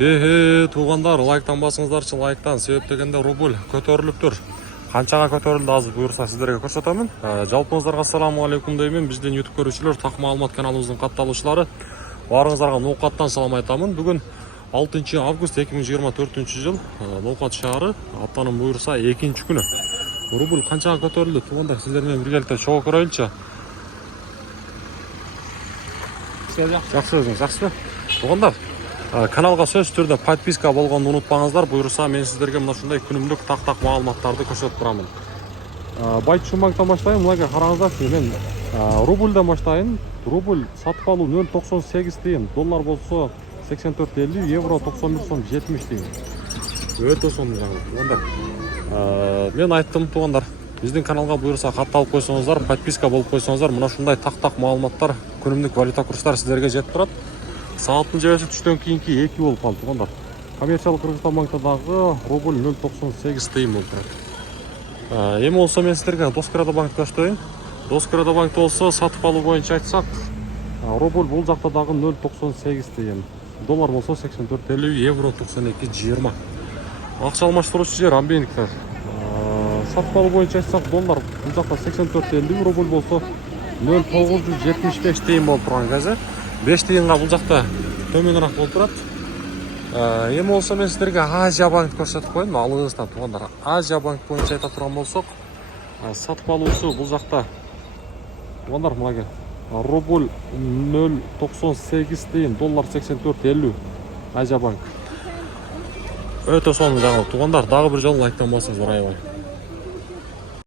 Туғандар, лайктан басыңыздаршы, лайктан себеп дегенде рубль көтеріліп тұр. Қаншаға көтерілді азы бұйырса сіздерге көрсетемін. Жалпыңыздарға ассаламу алейкум деймін. Бізден YouTube көрушілер, Тақ Маалымат каналымыздың қатталушылары. Барыңыздарға ноқаттан салам айтамын. Бүгін 6 август 2024 жыл. Ноқат шары аптаның бұйырса 2-ші күні. Рубль қаншаға көтерілді? Туғандар, сіздермен біргелікте шоу көрейінші. Жақсы. Туғандар, каналға сөз түрде подписка болғанды ұмытпаңыздар. Бұйырса мен сіздерге мына шундай күнімдік тақ маалыматтарды көрсетіп тұрамын. Байтшым банктан баштайын. Мынаға қараңыздар, мен рубльдан баштайын. Рубль сатып алу 0.98 дейін. Доллар болса 84.50, евро 91.70 дейін. Өте соны жаңыл. Мен айттым туғандар. Біздің каналға бұйырса қатталып қойсаңыздар, подписка болып қойсаңыздар, мына шундай тақ маалыматтар, күнімдік валюта курстары сіздерге жетіп тұрады. Сағаттың жебесі түштен кейінгі 2 болып қалды туғандар. Коммерциялық Қырғызстан банктадағы рубль 0.98 дейін болып тұрады. Емі олса мен сіздерге Доскрада банкті аштайын. Доскрада банкті олса сатып алу бойынша айтсақ, рубль бұл жақтадағы 0.98 дейін. Доллар болса 84.50, евро 92.20. Ақша алмаштырушы жер амбейниктер. Сатып алу бойынша айтсақ, доллар бұл жақта 84.50, рубль болса 0.975 дейін болып тұрған қазір. 5 дейінға бұл жақта төменірақ болып тұрады. Емі олса мен сіздерге Азия банк көрсетіп қойын. Алыңыздан туғандар. Азия банк бойынша айта тұрған болсақ, сатып алуысы бұл жақта туғандар мұнаға. Рубль 0.98 дейін, доллар 84.50. Азия банк. Өте соны жаңыл туғандар. Дағы бір жол лайктан басыңыздар, айбай.